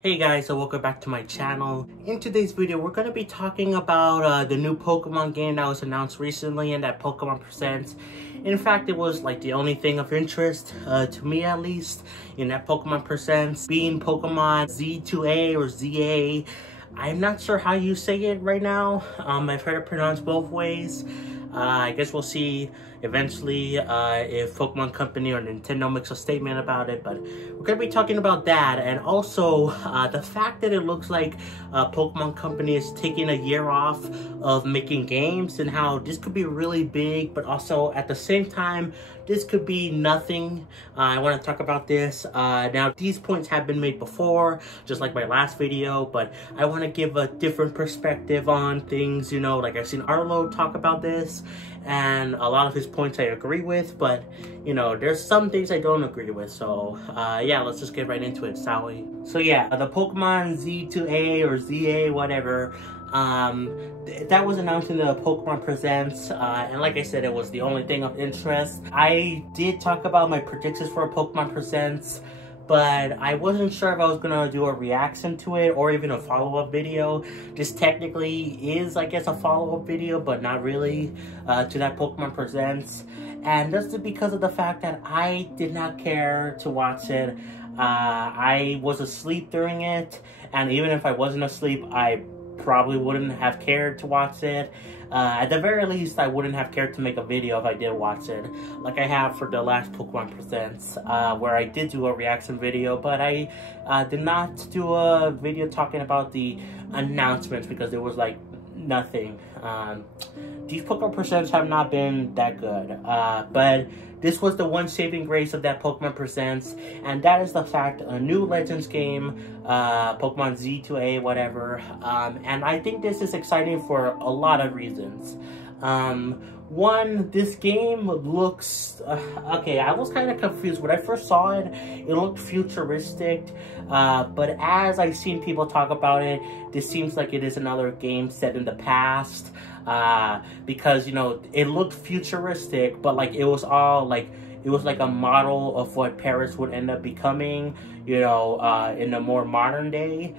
Hey guys, so welcome back to my channel. In today's video, we're going to be talking about the new Pokemon game that was announced recently and that Pokemon Presents. In fact, it was like the only thing of interest, to me at least, in that Pokemon Presents, being Pokemon Z2A or ZA. I'm not sure how you say it right now. I've heard it pronounced both ways. I guess we'll see eventually if Pokemon Company or Nintendo makes a statement about it, but we're going to be talking about that, and also the fact that it looks like Pokemon Company is taking a year off of making games, and how this could be really big, but also at the same time this could be nothing. I want to talk about this. Now, these points have been made before, just like my last video, but I want to give a different perspective on things, you know, like I've seen Arlo talk about this, and a lot of his points I agree with, but, you know, there's some things I don't agree with, so, yeah, let's just get right into it, shall we? So, yeah, the Pokemon Z2A or ZA, whatever, that was announced in the Pokemon Presents, and like I said, it was the only thing of interest. I did talk about my predictions for Pokemon Presents, but I wasn't sure if I was gonna do a reaction to it or even a follow-up video. This technically is, I guess, a follow-up video, but not really, to that Pokemon Presents. And just because of the fact that I did not care to watch it. I was asleep during it, and even if I wasn't asleep, I probably wouldn't have cared to watch it. At the very least, I wouldn't have cared to make a video if I did watch it, like I have for the last Pokemon Presents, where I did do a reaction video, but I did not do a video talking about the announcements because there was like nothing. These Pokemon Presents have not been that good, but this was the one saving grace of that Pokemon Presents, and that is the fact a new Legends game, Pokemon Z2A, whatever, and I think this is exciting for a lot of reasons. One, this game looks, okay, I was kind of confused. When I first saw it, it looked futuristic, but as I've seen people talk about it, this seems like it is another game set in the past, because, you know, it looked futuristic, but like it was all like, it was like a model of what Paris would end up becoming, you know, in a more modern day,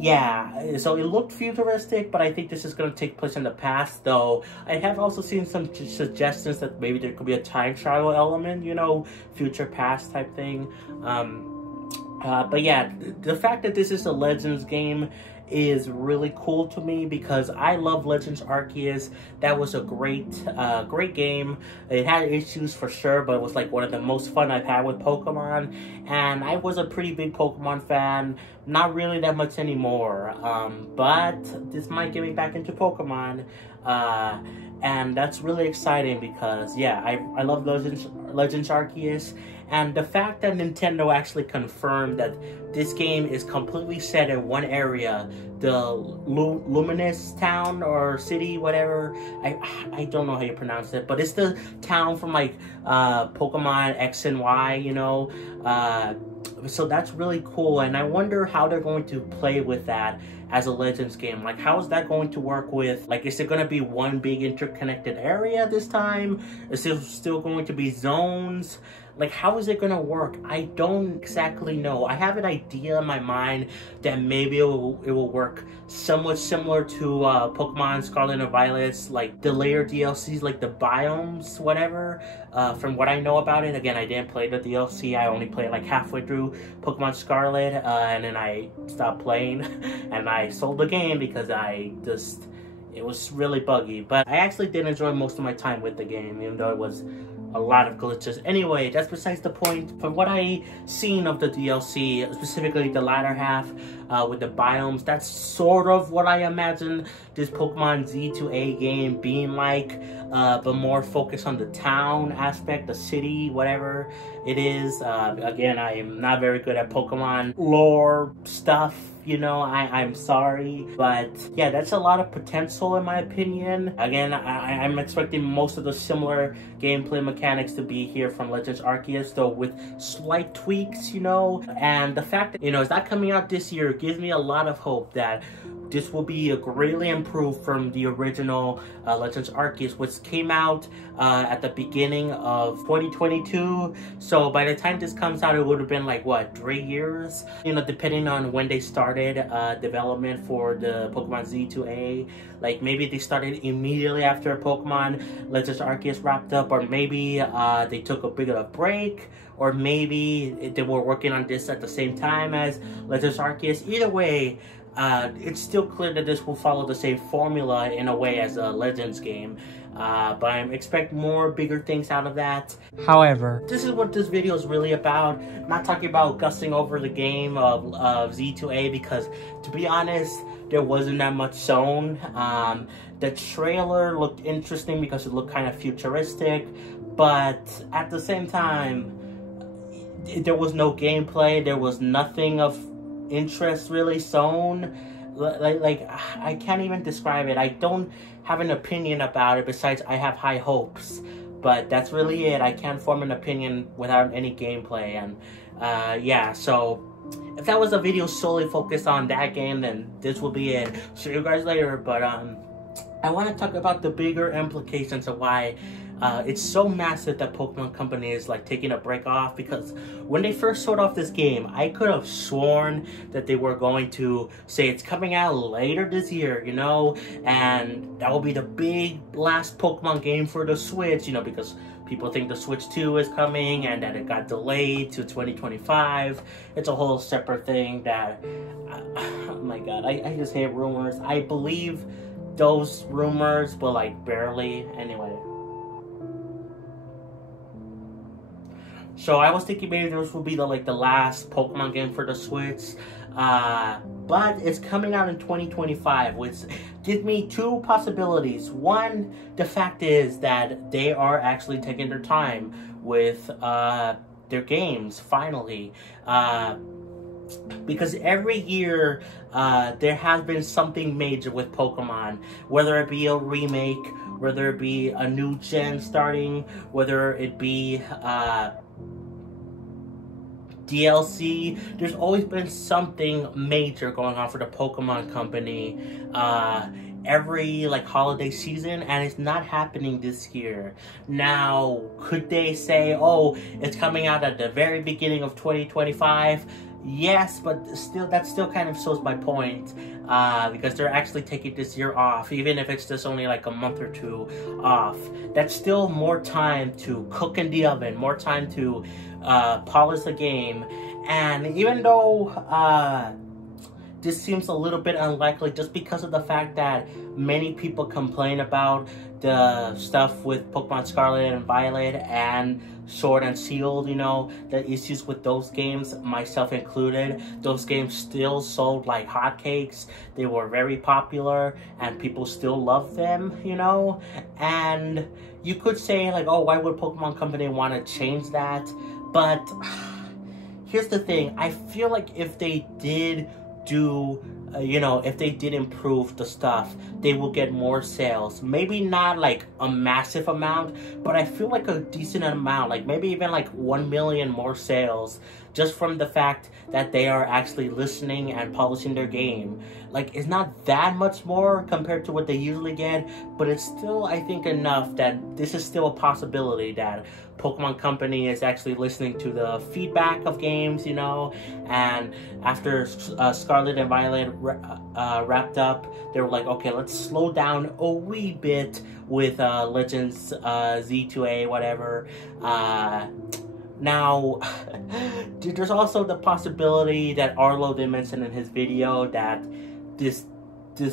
yeah, so it looked futuristic, but I think this is going to take place in the past, though I have also seen some suggestions that maybe there could be a time travel element, you know, future past type thing. But yeah, the fact that this is a Legends game is really cool to me because I love Legends Arceus. That was a great game. It had issues for sure, but it was like one of the most fun I've had with Pokemon, and I was a pretty big Pokemon fan. Not really that much anymore, but this might get me back into Pokemon, and that's really exciting because, yeah, I love Legends Arceus, and the fact that Nintendo actually confirmed that this game is completely set in one area, the Luminous town or city, whatever, I don't know how you pronounce it, but it's the town from like Pokemon X and Y, you know, so that's really cool, and I wonder how they're going to play with that as a Legends game. Like, how is that going to work with, like, is it going to be one big interconnected area this time? Is it still going to be zones? Like, how is it going to work? I don't exactly know. I have an idea in my mind that maybe it will work somewhat similar to Pokemon Scarlet and Violet's, like, the layer DLCs, like the biomes, whatever. From what I know about it, again, I didn't play the DLC. I only played, like, halfway through Pokemon Scarlet, and then I stopped playing, and I sold the game because it was really buggy. But I actually did enjoy most of my time with the game, even though it was a lot of glitches. Anyway, that's besides the point. From what I seen of the DLC, specifically the latter half with the biomes, that's sort of what I imagine this Pokemon Z2A game being like, but more focused on the town aspect, the city, whatever it is. Again, I am not very good at Pokemon lore stuff, you know, I'm sorry, but yeah, that's a lot of potential in my opinion. Again, I'm expecting most of the similar gameplay mechanics to be here from Legends Arceus, though with slight tweaks, you know, and the fact that, you know, it's not coming out this year gives me a lot of hope that this will be greatly improved from the original Legends Arceus, which came out at the beginning of 2022. So by the time this comes out, it would have been like, what, 3 years? You know, depending on when they started development for the Pokemon Z2A. Like, maybe they started immediately after Pokemon Legends Arceus wrapped up, or maybe they took a bit of a break, or maybe they were working on this at the same time as Legends Arceus. Either way, it's still clear that this will follow the same formula in a way as a Legends game, but I expect more bigger things out of that. However, this is what this video is really about. I'm not talking about gushing over the game of Z2A, because to be honest, there wasn't that much shown. The trailer looked interesting because it looked kind of futuristic, but at the same time, there was no gameplay. There was nothing of interest really shown. Like I can't even describe it. I don't have an opinion about it, besides I have high hopes, but that's really it. I can't form an opinion without any gameplay. And yeah, so if that was a video solely focused on that game, then this will be it. See you guys later. But I want to talk about the bigger implications of why it's so massive that Pokemon Company is like taking a break off, because when they first showed off this game, I could have sworn that they were going to say it's coming out later this year, you know, and that will be the big last Pokemon game for the Switch, you know, because people think the Switch 2 is coming and that it got delayed to 2025. It's a whole separate thing that, oh my god, I just hate rumors. I believe those rumors, but like barely. Anyway. So I was thinking maybe this would be the last Pokemon game for the Switch, but it's coming out in 2025, which gives me two possibilities. One, the fact is that they are actually taking their time with their games, finally. Because every year there has been something major with Pokemon, whether it be a remake, whether it be a new gen starting, whether it be DLC. There's always been something major going on for the Pokemon Company every holiday season, and it's not happening this year. Now, could they say, oh, it's coming out at the very beginning of 2025? Yes, but still, that still kind of shows my point, because they're actually taking this year off, even if it's just only like a month or two off. That's still more time to cook in the oven, more time to polish the game. And even though this seems a little bit unlikely, just because of the fact that many people complain about the stuff with Pokemon Scarlet and Violet and Sword and Shield, you know, the issues with those games, myself included. Those games still sold like hotcakes. They were very popular and people still love them, you know. And you could say like, oh, why would Pokemon Company want to change that? But here's the thing. I feel like if they did do you know, if they did improve the stuff, they will get more sales. Maybe not like a massive amount, but I feel like a decent amount, like maybe even like 1 million more sales, just from the fact that they are actually listening and publishing their game. Like, it's not that much more compared to what they usually get, but it's still, I think, enough that this is still a possibility that Pokemon Company is actually listening to the feedback of games, you know. And after Scarlet and Violet wrapped up, they were like, okay, let's slow down a wee bit with Legends Z2A, whatever. Now, there's also the possibility that Arlo did mention in his video that this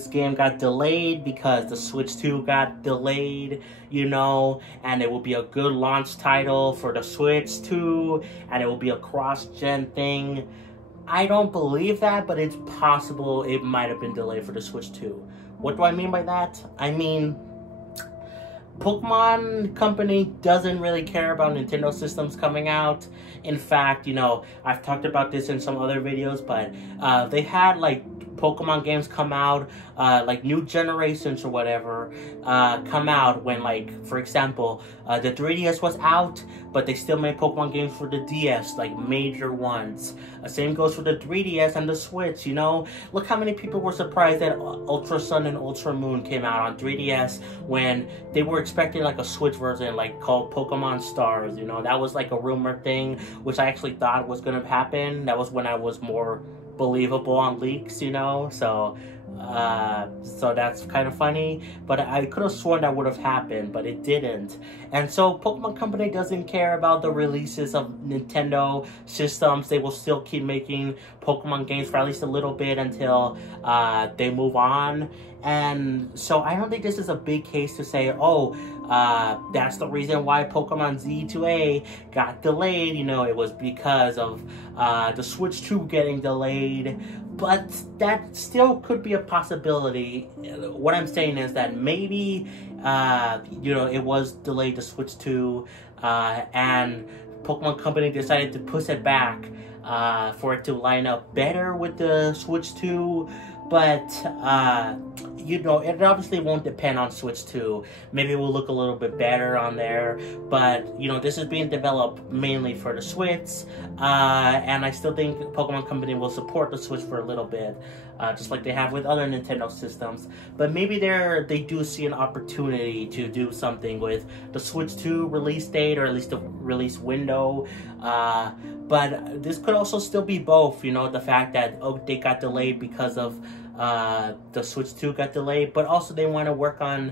game got delayed because the Switch 2 got delayed, you know, and it will be a good launch title for the Switch 2, and it will be a cross-gen thing. I don't believe that, but it's possible it might have been delayed for the Switch 2. What do I mean by that? I mean, Pokemon Company doesn't really care about Nintendo systems coming out. In fact, you know, I've talked about this in some other videos, but they had like Pokemon games come out, like new generations or whatever, come out when, like, for example, the 3DS was out, but they still made Pokemon games for the DS, like major ones. Same goes for the 3DS and the Switch, you know? Look how many people were surprised that Ultra Sun and Ultra Moon came out on 3DS when they were expecting like a Switch version, like called Pokemon Stars, you know? That was like a rumor thing, which I actually thought was gonna happen. That was when I was more believable on leaks, you know, so that's kind of funny, but I could have sworn that would have happened, but it didn't. And so Pokemon Company doesn't care about the releases of Nintendo systems. They will still keep making Pokemon games for at least a little bit until they move on. And so I don't think this is a big case to say, oh, that's the reason why Pokemon Z2A got delayed. You know, it was because of the Switch 2 getting delayed. But that still could be a possibility. What I'm saying is that maybe, you know, it was delayed to Switch 2, and Pokemon Company decided to push it back for it to line up better with the Switch 2. But, you know, it obviously won't depend on Switch 2. Maybe it will look a little bit better on there. But, you know, this is being developed mainly for the Switch. And I still think Pokemon Company will support the Switch for a little bit. Just like they have with other Nintendo systems. But maybe they do see an opportunity to do something with the Switch 2 release date, or at least the release window. But this could also still be both, you know, the fact that, oh, they got delayed because of the Switch 2 got delayed, but also they want to work on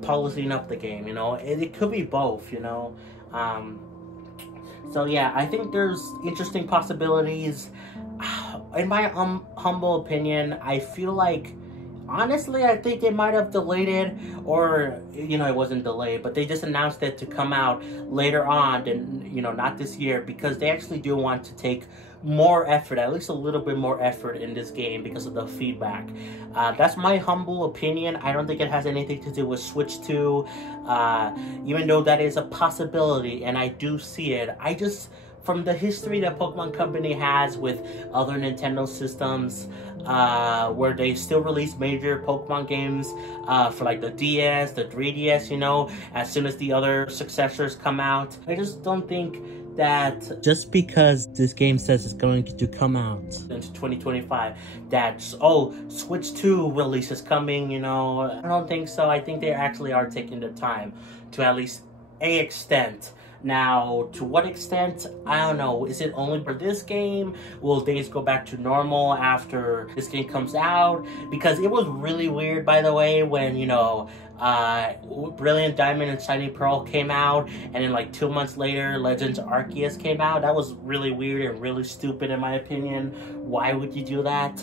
polishing up the game, you know. It could be both, you know. So yeah, I think there's interesting possibilities. In my humble opinion, I feel like, honestly, I think they might have delayed it, or, you know, it wasn't delayed, but they just announced it to come out later on, and, you know, not this year, because they actually do want to take more effort, at least a little bit more effort in this game because of the feedback. That's my humble opinion. I don't think it has anything to do with Switch 2, even though that is a possibility, and I do see it. I just, from the history that Pokemon Company has with other Nintendo systems, where they still release major Pokemon games for like the DS, the 3DS, you know, as soon as the other successors come out. I just don't think that just because this game says it's going to come out into 2025, that's, oh, Switch 2 release is coming, you know. I don't think so. I think they actually are taking their time to at least a extent. Now, to what extent, I don't know. Is it only for this game? Will things go back to normal after this game comes out? Because it was really weird, by the way, when, you know, Brilliant Diamond and Shiny Pearl came out, and then like 2 months later, Legends Arceus came out. That was really weird and really stupid in my opinion. Why would you do that?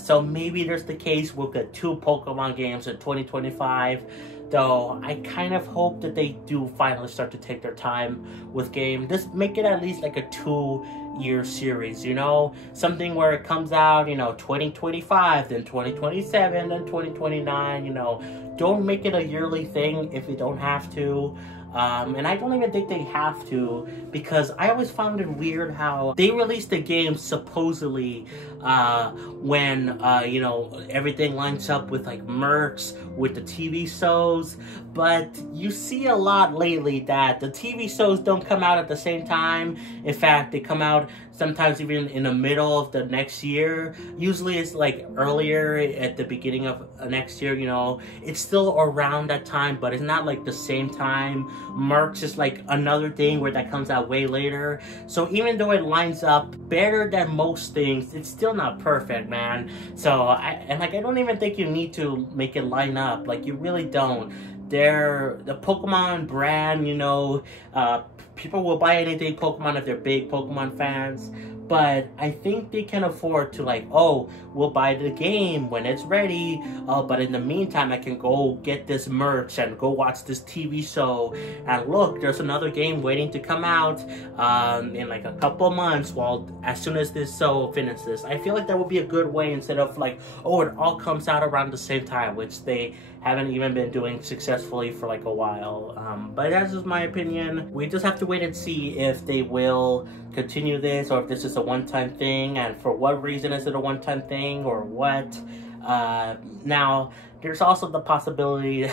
So maybe there's the case we'll get 2 Pokemon games in 2025. Though I kind of hope that they do finally start to take their time with game. Just make it at least like a 2-year series, you know? Something where it comes out, you know, 2025, then 2027, then 2029, you know. Don't make it a yearly thing if you don't have to. And I don't even think they have to, because I always found it weird how they released the game supposedly when, you know, everything lines up with like merch, with the TV shows, but you see a lot lately that the TV shows don't come out at the same time. In fact, they come out sometimes even in the middle of the next year. Usually it's like earlier at the beginning of next year, you know. It's still around that time, but it's not like the same time. Merch is like another thing where that comes out way later. So even though it lines up better than most things, it's still not perfect, man. So, I don't even think you need to make it line up. Like, you really don't. They're the Pokemon brand, you know. People will buy anything Pokemon if they're big Pokemon fans. but I think they can afford to like, oh, we'll buy the game when it's ready, but in the meantime I can go get this merch and go watch this TV show, and look, there's another game waiting to come out in like a couple months, well, as soon as this show finishes. I feel like that would be a good way, instead of like, oh, it all comes out around the same time, which they haven't even been doing successfully for like a while. But that's just my opinion. We just have to wait and see if they will continue this, or if this is a one-time thing, and for what reason is it a one-time thing, or what. Now, there's also the possibility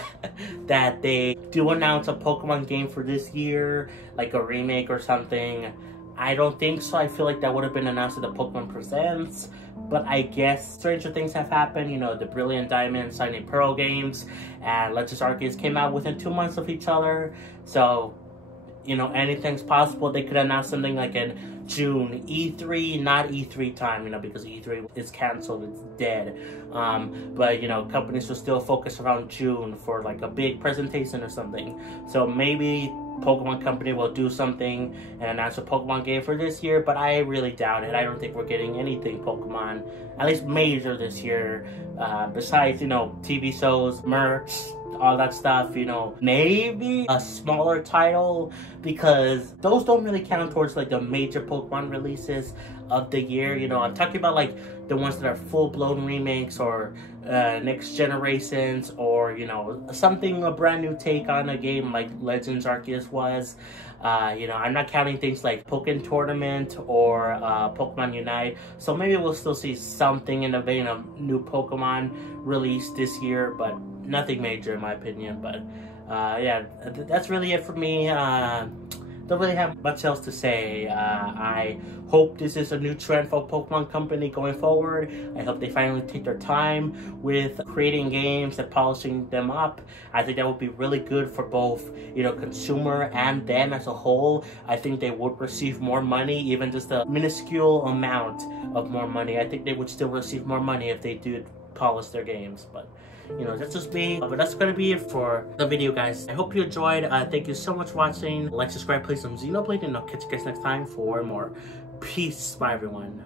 that they do announce a Pokemon game for this year, like a remake or something. I don't think so. I feel like that would have been announced at the Pokemon Presents, but I guess stranger things have happened. You know, the Brilliant Diamond, Shining Pearl games and Legends Arceus came out within 2 months of each other, so you know, anything's possible. They could announce something like in June, E3, not E3 time, you know, because E3 is canceled, it's dead. But, you know, companies will still focus around June for like a big presentation or something. So maybe Pokemon Company will do something and announce a Pokemon game for this year, but I really doubt it. I don't think we're getting anything Pokemon, at least major, this year. Besides, you know, TV shows, merch, all that stuff, you know, maybe a smaller title, because those don't really count towards like the major Pokemon releases of the year. You know, I'm talking about like the ones that are full-blown remakes, or next generations, or you know, something, a brand new take on a game like Legends Arceus was. You know, I'm not counting things like Pokémon Tournament or Pokemon Unite, so maybe we'll still see something in the vein of new Pokemon released this year, but nothing major in my opinion. But yeah, that's really it for me. Don't really have much else to say. I hope this is a new trend for Pokemon Company going forward. I hope they finally take their time with creating games and polishing them up. I think that would be really good for both, you know, consumer and them as a whole. I think they would receive more money, even just a minuscule amount of more money. I think they would still receive more money if they did polish their games. But you know, that's just me. But that's gonna be it for the video, guys. I hope you enjoyed. Thank you so much for watching. Like, subscribe, play some Xenoblade, and I'll catch you guys next time for more. Peace. Bye, everyone.